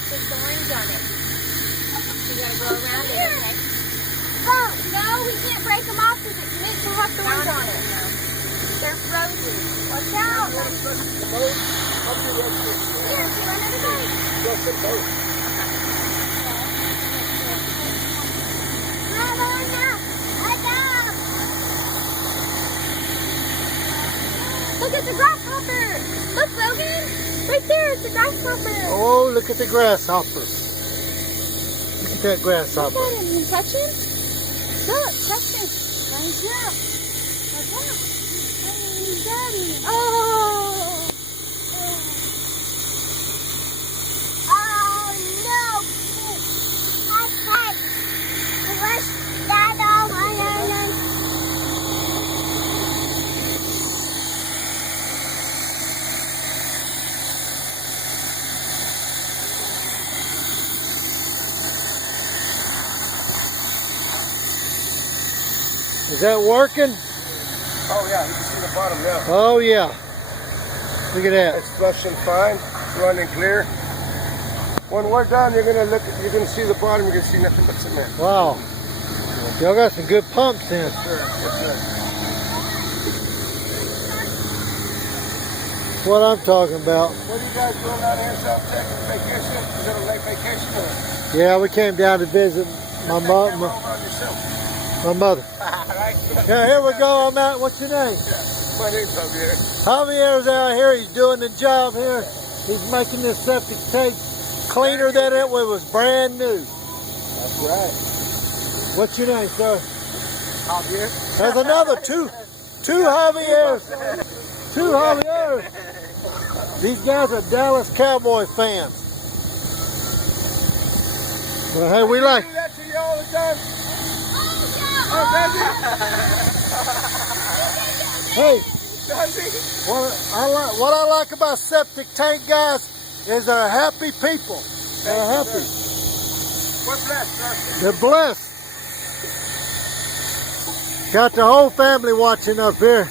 plastic thorns on it. You gotta go around it, okay? Oh, no, we can't break them off because it makes them have thorns on it. They're frozen. Watch out. Here, if you run into the boat. Come on now. Let go. Look at the grasshopper. Look, Logan. Right there, it's a grasshopper. Oh, look at the grasshoppers. Look at that grasshopper. Look at him. You touch him? Look, touch him. Right here. Watch out. Hey, Daddy. Oh. Oh, no. What's that all my island? Is that working? Oh yeah, you can see the bottom now. Oh yeah. Look at that. It's flushing fine, running clear. When we're done, you're gonna see the bottom. You're gonna see nothing but cement. Wow. Y'all got some good pumps in. Yes, sir. Yes, sir. That's what I'm talking about. What are you guys doing down here in South Texas? Vacation? Is it a late vacation or? Yeah, we came down to visit my mother. Right? Yeah, here we go. I'm out. What's your name? My name's Javier. Javier's out here. He's doing the job here. He's making this septic tank cleaner than it was brand new. That's right. What's your name, sir? Javier. There's another two Javiers. Two Javiers. These guys are Dallas Cowboy fans. Well, hey, we like. I do that to you all the time. Oh, Hey, does he? what I like about septic tank guys is they're happy people. They're happy. What's that, sir? They're blessed. Got the whole family watching up here.